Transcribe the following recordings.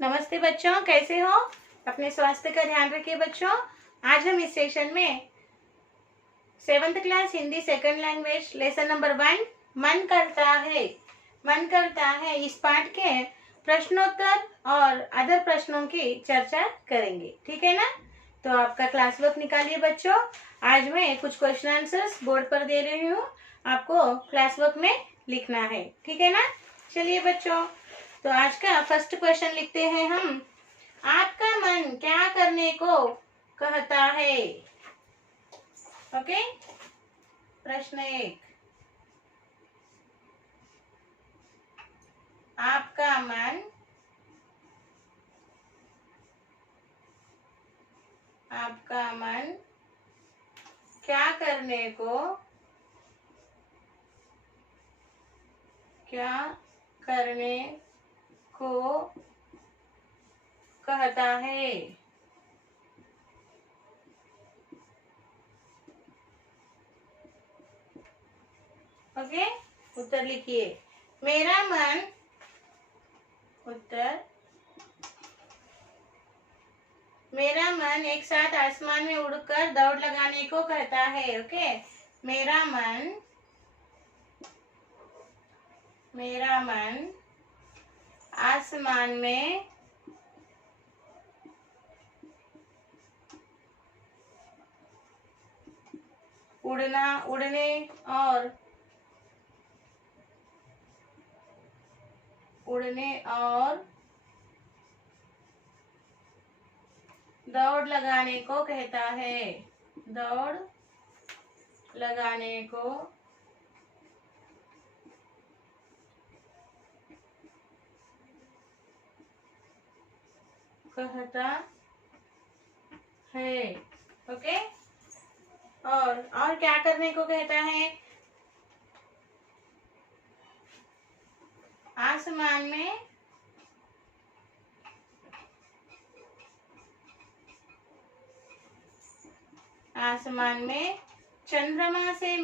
नमस्ते बच्चों, कैसे हो? अपने स्वास्थ्य का ध्यान रखिए बच्चों। आज हम इस सेशन में 7th class Hindi second language lesson number 1 मन करता है इस पाठ के प्रश्नोत्तर और अदर प्रश्नों की चर्चा करेंगे। ठीक है ना? तो आपका क्लास वर्क निकालिए बच्चों। आज मैं कुछ क्वेश्चन आंसर्स बोर्ड पर दे रही हूँ, आपको क्लास वर्क में लिखना है। ठीक है ना? चलिए बच्चों, तो आज का फर्स्ट क्वेश्चन लिखते हैं हम। आपका मन क्या करने को कहता है? ओके, प्रश्न 1। आपका मन क्या करने को कहता है? ओके, उत्तर लिखिए। मेरा मन एक साथ आसमान में उड़कर दौड़ लगाने को कहता है। ओके, मेरा मन आसमान में उड़ने और दौड़ लगाने को कहता है। ओके, और क्या करने को कहता है? आसमान में चंद्रमा से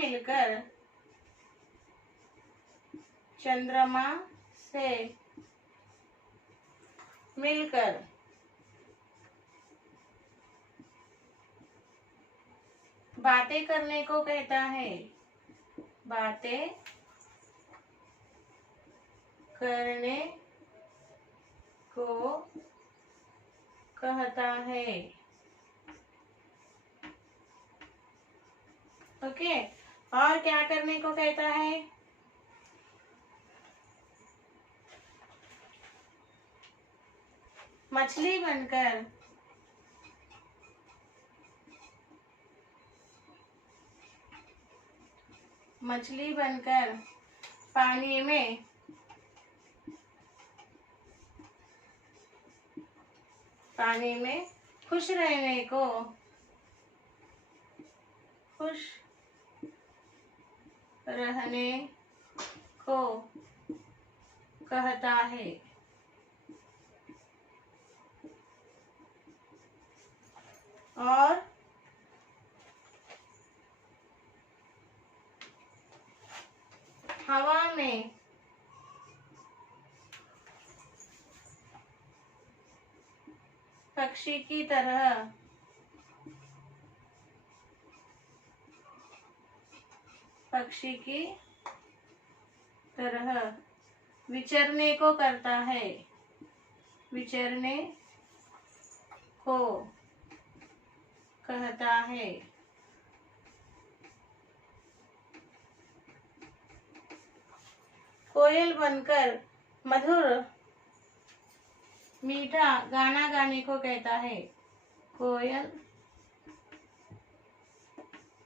मिलकर बातें करने को कहता है। ओके, और क्या करने को कहता है? मछली बनकर पानी में खुश रहने को कहता है। और हवा में पक्षी की तरह विचरने को कहता है। कोयल बनकर मधुर मीठा गाना गाने को कहता है। कोयल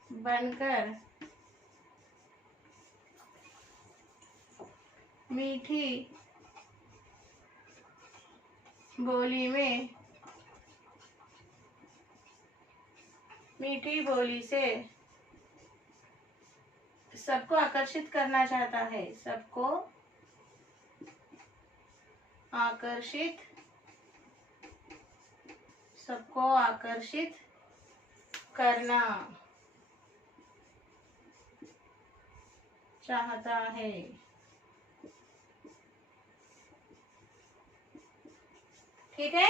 बनकर मीठी बोली से सबको आकर्षित करना चाहता है। सबको आकर्षित करना चाहता है। ठीक है।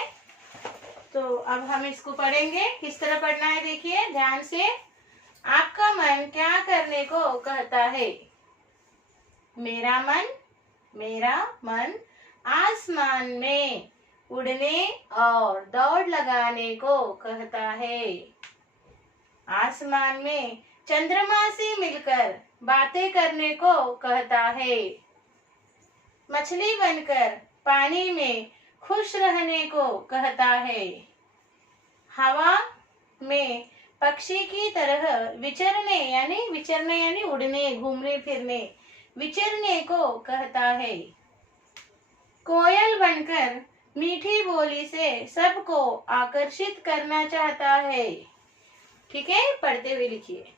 तो अब हम इसको पढ़ेंगे। किस तरह पढ़ना है देखिए ध्यान से। आपका मन क्या करने को कहता है? मेरा मन आसमान में उड़ने और दौड़ लगाने को कहता है। आसमान में चंद्रमा से मिलकर बातें करने को कहता है। मछली बनकर पानी में खुश रहने को कहता है। हवा में पक्षी की तरह विचरने यानी उड़ने, घूमने फिरने, विचरने को कहता है। कोयल बनकर मीठी बोली से सबको आकर्षित करना चाहता है। ठीक है, पढ़ते हुए लिखिए।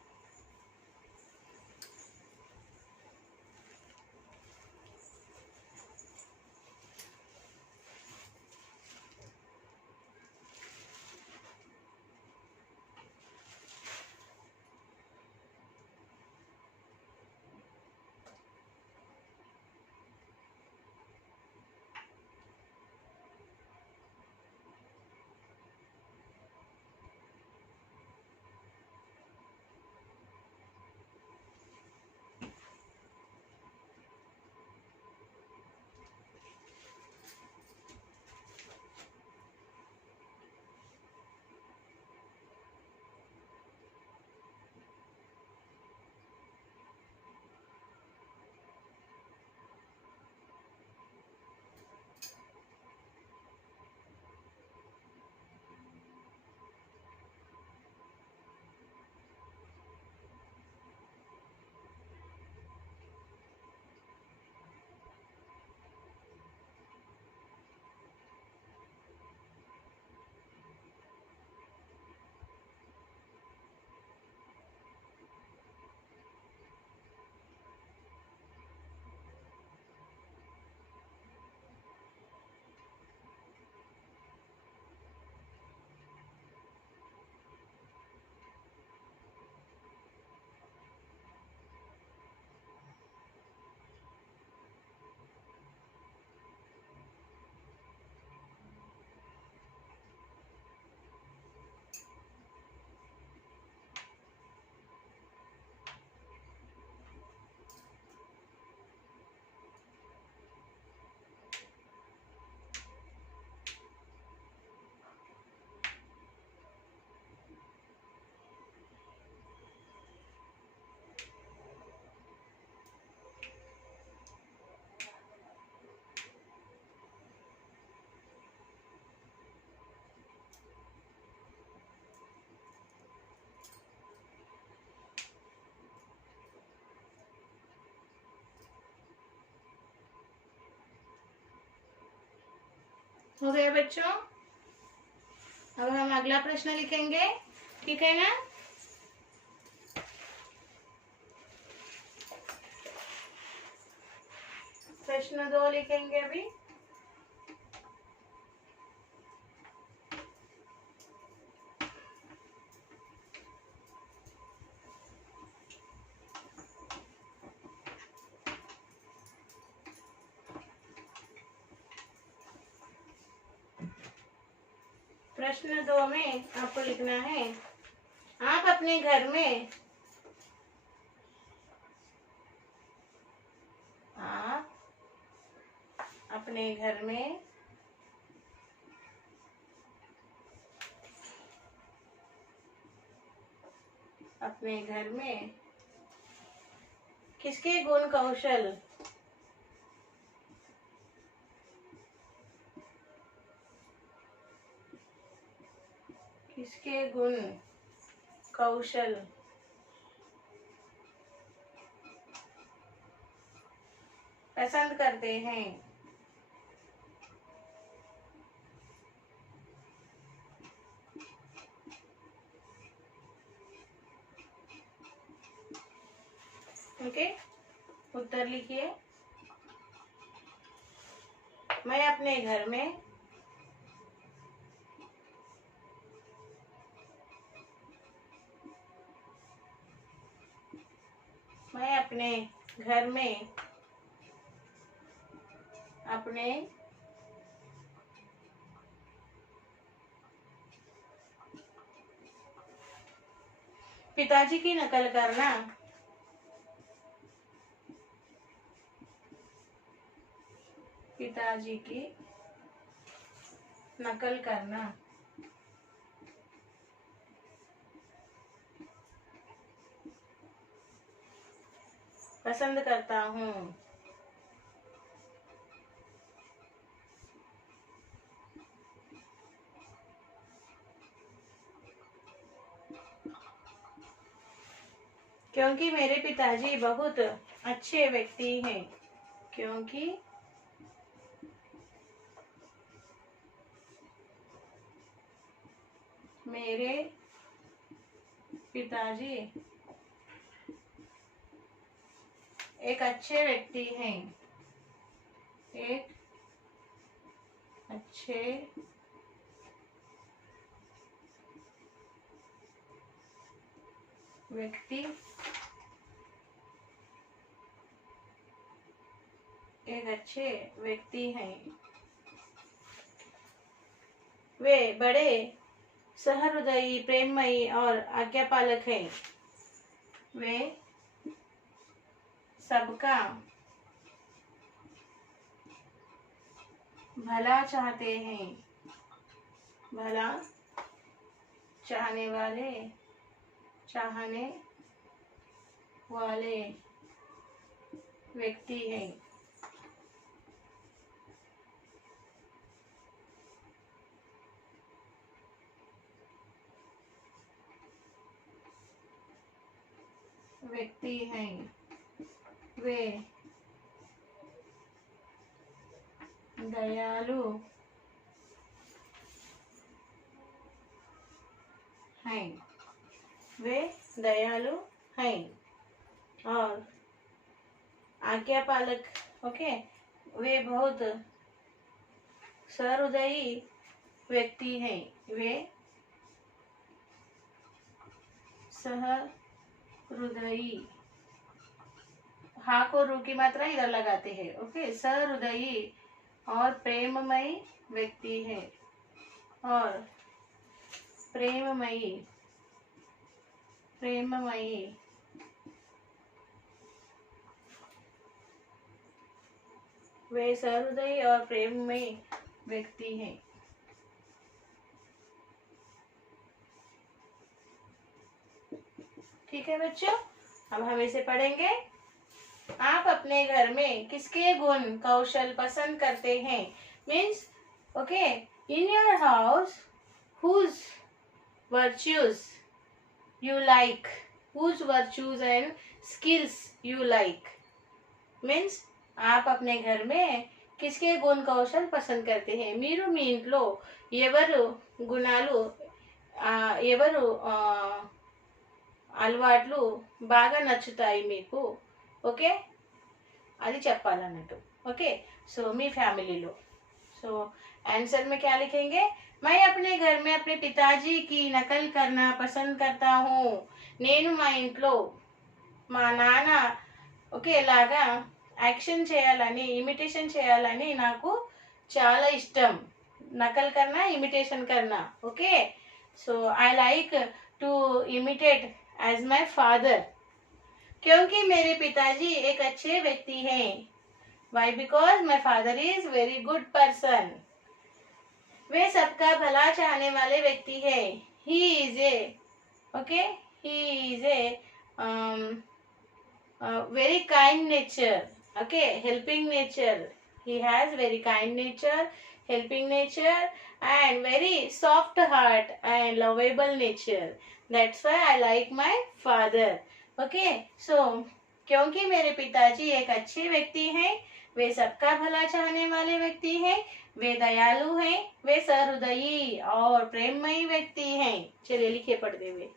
हो गया बच्चों? अब हम अगला प्रश्न लिखेंगे, ठीक है ना। प्रश्न 2 लिखेंगे अभी। प्रश्न 2 में आपको लिखना है, आप अपने घर में अपने घर में किसके गुण कौशल पसंद करते हैं? ओके, उत्तर लिखिए। मैं अपने घर में अपने पिताजी की नकल करना। पिताजी की नकल करना। पसंद करता हूँ। क्योंकि मेरे पिताजी बहुत अच्छे व्यक्ति हैं। क्योंकि मेरे पिताजी एक अच्छे व्यक्ति हैं। एक अच्छे व्यक्ति एक अच्छे व्यक्ति हैं। वे बड़े सहृदयी, प्रेममयी और आज्ञापालक हैं। वे सबका भला चाहते हैं। भला चाहने वाले व्यक्ति हैं। व्यक्ति हैं। वे दयालु हैं। वे दयालु हैं और आज्ञापालक। ओके, वे बहुत सहृदयी व्यक्ति हैं। वे सहृदयी, हा को रू की मात्रा इधर लगाते हैं। ओके, सहृदयी और प्रेममयी व्यक्ति है। और प्रेममयी वे सहृदयी और प्रेममयी व्यक्ति हैं। ठीक है बच्चों, अब हम इसे पढ़ेंगे। आप अपने घर में किसके गुण कौशल पसंद करते हैं? Means okay, in your house whose virtues you like, whose virtues and skills you like. Means आप अपने घर में किसके गुण कौशल पसंद करते हैं? మీరు మీ ఇంట్లో ఎవరు గుణాలు ఎవరు అలవాట్లు బాగా నచ్చుతాయి మీకు? ఓకే, అది చెప్పాలన్నట్టు. ఓకే, సో మీ ఫ్యామిలీలో. సో आंसर में क्या लिखेंगे? मैं अपने घर में अपने पिताजी की नकल करना पसंद करता हूँ. నేను మా ఇంట్లో మా నాన్న ఒకేలాగా యాక్షన్ చేయాలని, ఇమిటేషన్ చేయాలని నాకు చాలా ఇష్టం. నకల్ करना, इमिटेशन करना. Okay, so I like to imitate as my father. क्योंकि मेरे पिताजी एक अच्छे व्यक्ति हैं. Why? Because my father is very good person. वे सबका भला चाहने वाले व्यक्ति है. He is a okay, he is a very kind nature. Okay, helping nature. He has very kind nature, helping nature, and very soft heart and lovable nature. That's why I like my father. Okay, so क्योंकि मेरे पिताजी एक अच्छे व्यक्ति हैं, वे सबका भला चाहने वाले व्यक्ति हैं, वे दयालु हैं, वे सहृदयी और प्रेममयी व्यक्ति हैं. चलिए लिखिए पढ़ते हुए.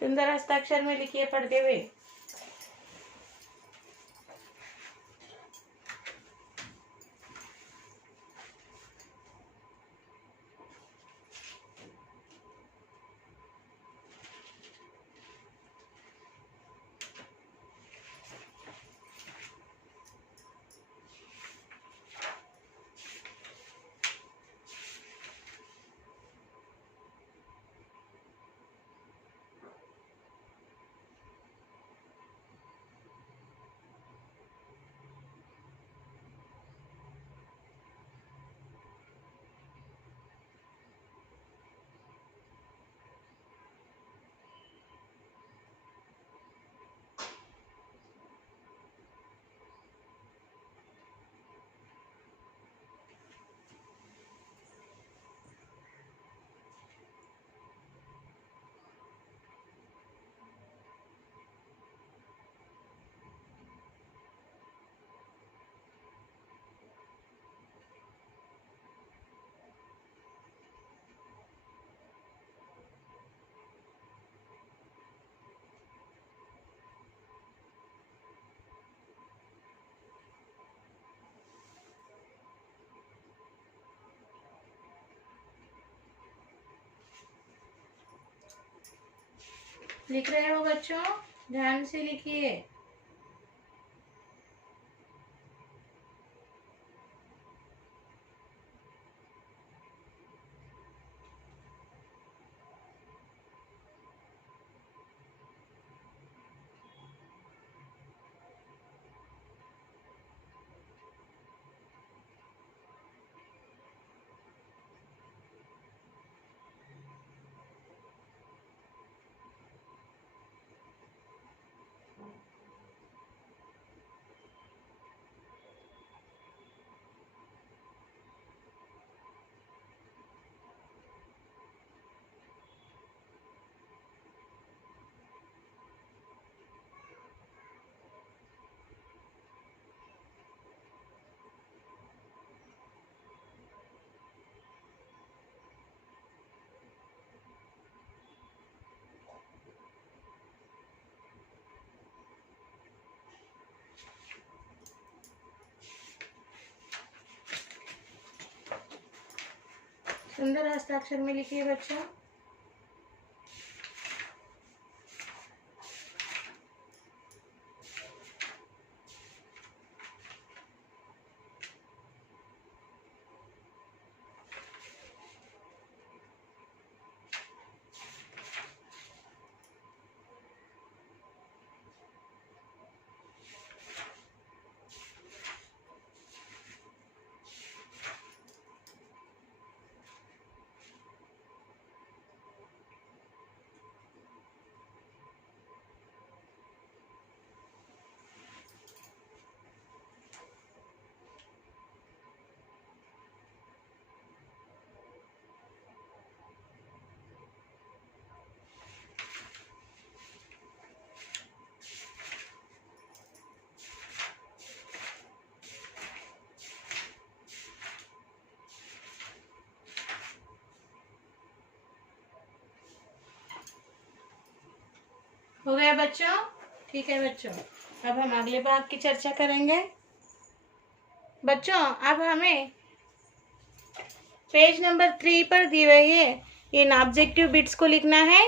सुंदर हस्ताक्षर में लिखिए पढ़ते हुए. लिख रहे हो बच्चों? ध्यान से लिखिए। सुंदर हस्ताक्षर में लिखिए बच्चों। हो गया बच्चों? ठीक है बच्चों, अब हम अगले भाग की चर्चा करेंगे। बच्चों अब हमें पेज नंबर 3 पर दी हुई है इन ऑब्जेक्टिव बिट्स को लिखना है।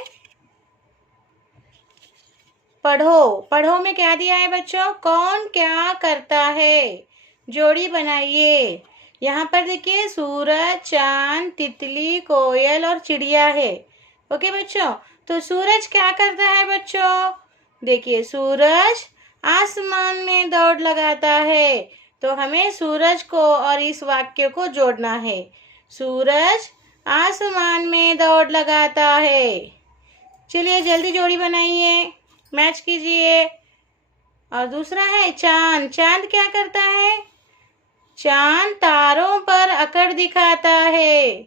पढ़ो, पढ़ो में क्या दिया है बच्चों? कौन क्या करता है, जोड़ी बनाइए। यहाँ पर देखिए सूरज, चांद, तितली, कोयल और चिड़िया है। ओके बच्चों, तो सूरज क्या करता है बच्चों? देखिए सूरज आसमान में दौड़ लगाता है, तो हमें सूरज को और इस वाक्य को जोड़ना है। सूरज आसमान में दौड़ लगाता है। चलिए जल्दी जोड़ी बनाइए, मैच कीजिए। और दूसरा है चांद। चांद क्या करता है? चांद तारों पर अकड़ दिखाता है।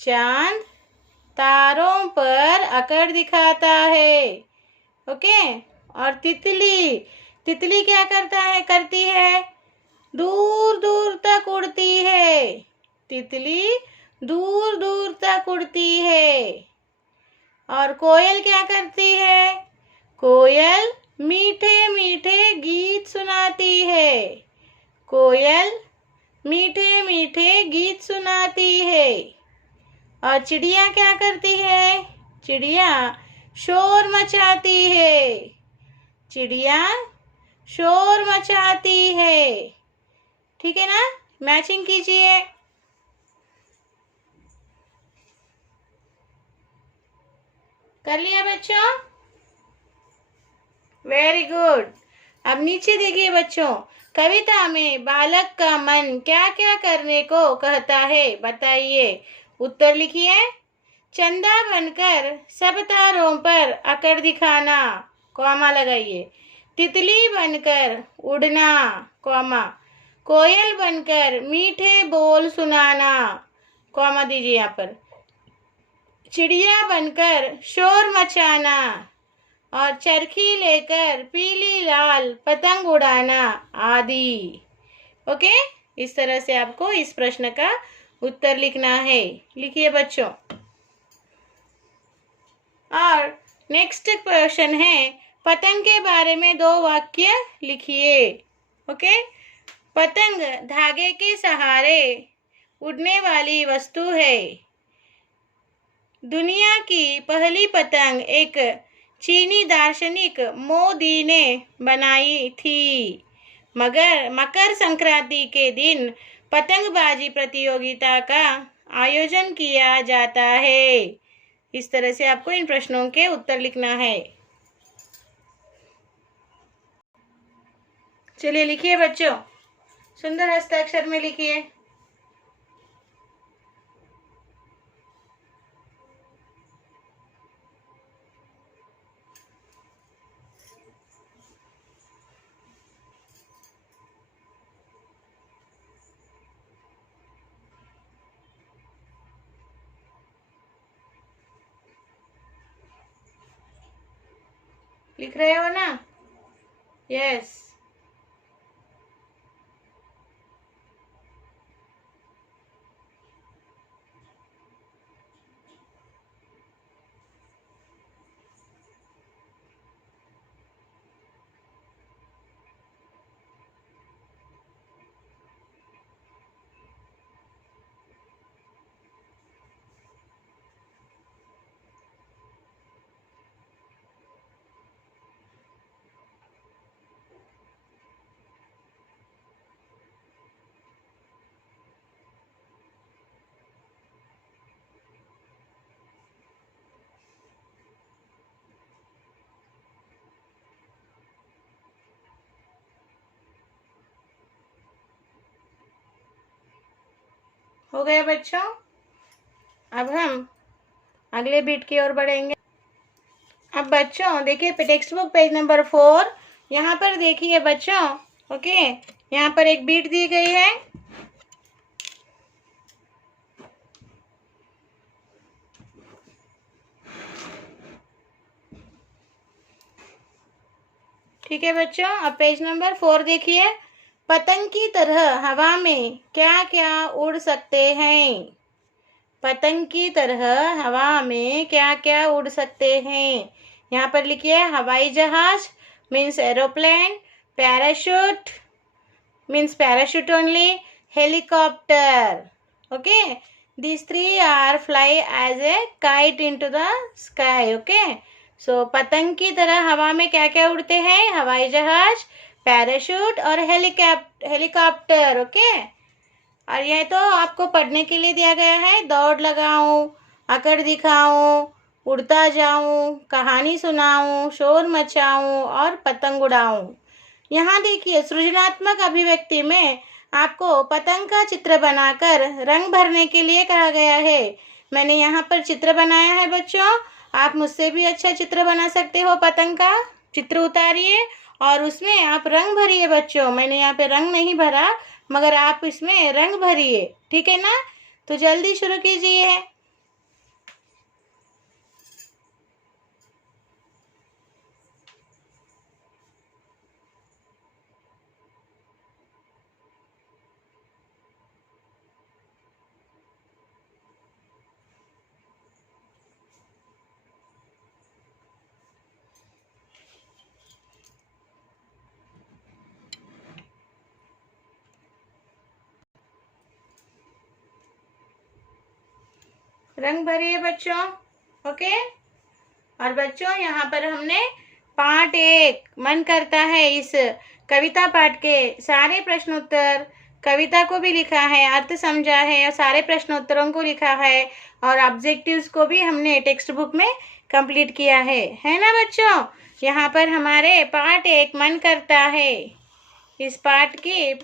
चांद तारों पर अकड़ दिखाता है। ओके। और तितली, तितली क्या करती है? दूर दूर तक उड़ती है। तितली दूर दूर तक उड़ती है। और कोयल क्या करती है? कोयल मीठे मीठे गीत सुनाती है। कोयल मीठे मीठे गीत सुनाती है। और चिड़िया क्या करती है? चिड़िया शोर मचाती है। चिड़िया शोर मचाती है। ठीक है ना? मैचिंग कीजिए। कर लिया बच्चों? Very good. अब नीचे देखिए बच्चों, कविता में बालक का मन क्या क्या करने को कहता है, बताइए। उत्तर लिखिए। चंदा बनकर सब तारों पर अकड़ दिखाना, कॉमा लगाइए। तितली बनकर उड़ना, कॉमा। कोयल बनकर मीठे बोल सुनाना, कॉमा दीजिए यहाँ पर। चिड़िया बनकर शोर मचाना और चरखी लेकर पीली लाल पतंग उड़ाना आदि। ओके, इस तरह से आपको इस प्रश्न का उत्तर लिखना है। लिखिए बच्चों। और नेक्स्ट क्वेश्चन है, पतंग के बारे में 2 वाक्य लिखिए। ओके। पतंग धागे के सहारे उड़ने वाली वस्तु है। दुनिया की पहली पतंग एक चीनी दार्शनिक मोदी ने बनाई थी। मगर मकर संक्रांति के दिन पतंगबाजी प्रतियोगिता का आयोजन किया जाता है। इस तरह से आपको इन प्रश्नों के उत्तर लिखना है। चलिए लिखिए बच्चों, सुंदर हस्ताक्षर में लिखिए। लिख रहे हो ना? यस। हो गया बच्चों? अब हम अगले बीट की ओर बढ़ेंगे। अब बच्चों देखिए टेक्स्ट बुक पेज नंबर 4, यहाँ पर देखिए बच्चों। ओके, यहाँ पर एक बीट दी गई है। ठीक है बच्चों, अब पेज नंबर 4 देखिए। पतंग की तरह हवा में क्या क्या उड़ सकते हैं? पतंग की तरह हवा में क्या क्या उड़ सकते हैं? यहाँ पर लिखिए हवाई जहाज means aeroplane, parachute means parachute only, helicopter. Okay, these three are fly as a kite into the sky. Okay, so पतंग की तरह हवा में क्या क्या उड़ते हैं? हवाई जहाज, पैराशूट और हेलीकॉप्टर। ओके, और यह तो आपको पढ़ने के लिए दिया गया है। दौड़ लगाऊं, अकड़ दिखाऊं, उड़ता जाऊं, कहानी सुनाऊं, शोर मचाऊं और पतंग उड़ाऊं। यहाँ देखिए सृजनात्मक अभिव्यक्ति में आपको पतंग का चित्र बनाकर रंग भरने के लिए कहा गया है। मैंने यहाँ पर चित्र बनाया है बच्चों, आप मुझसे भी अच्छा चित्र बना सकते हो। पतंग का चित्र उतारिए और उसमें आप रंग भरिए बच्चों। मैंने यहाँ पे रंग नहीं भरा, मगर आप इसमें रंग भरिए, ठीक है ना? तो जल्दी शुरू कीजिए। रंग भरिए बच्चों। ओके, और बच्चों यहाँ पर हमने पार्ट 1 मन करता है इस कविता पाठ के सारे प्रश्नोत्तर, कविता को भी लिखा है, अर्थ समझा है और सारे प्रश्नोत्तरों को लिखा है और ऑब्जेक्टिव्स को भी हमने टेक्स्ट बुक में कंप्लीट किया है ना बच्चों? यहाँ पर हमारे पार्ट 1 मन करता है, इस पाठ की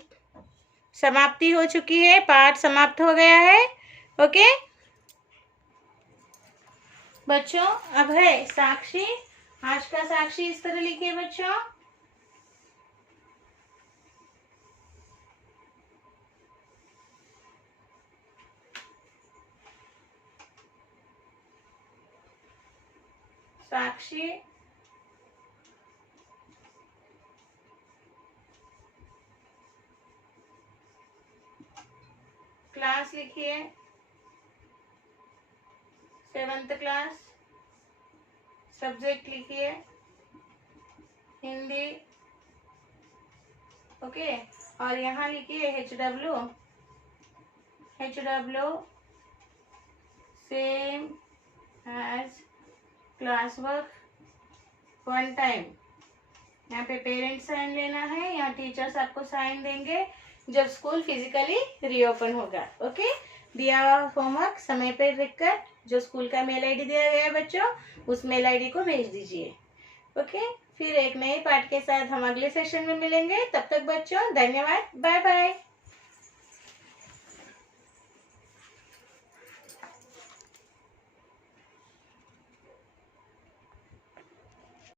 समाप्ति हो चुकी है, पाठ समाप्त हो गया है। ओके बच्चों, अब है साक्षी। आज का साक्षी इस तरह लिखिए बच्चों। साक्षी क्लास लिखिए 7th क्लास, सब्जेक्ट लिखिए हिंदी। ओके, और यहाँ लिखिए HW same as class work one time. यहाँ पे पेरेंट्स साइन लेना है, यहाँ टीचर्स आपको साइन देंगे जब स्कूल फिजिकली रीओपन होगा। ओके, दिया हुआ होमवर्क समय पर लिखकर जो स्कूल का मेल आईडी दिया गया है बच्चों, उस मेल आईडी को भेज दीजिए। ओके, फिर एक नए पाठ के साथ हम अगले सेशन में मिलेंगे। तब तक बच्चों धन्यवाद, बाय बाय।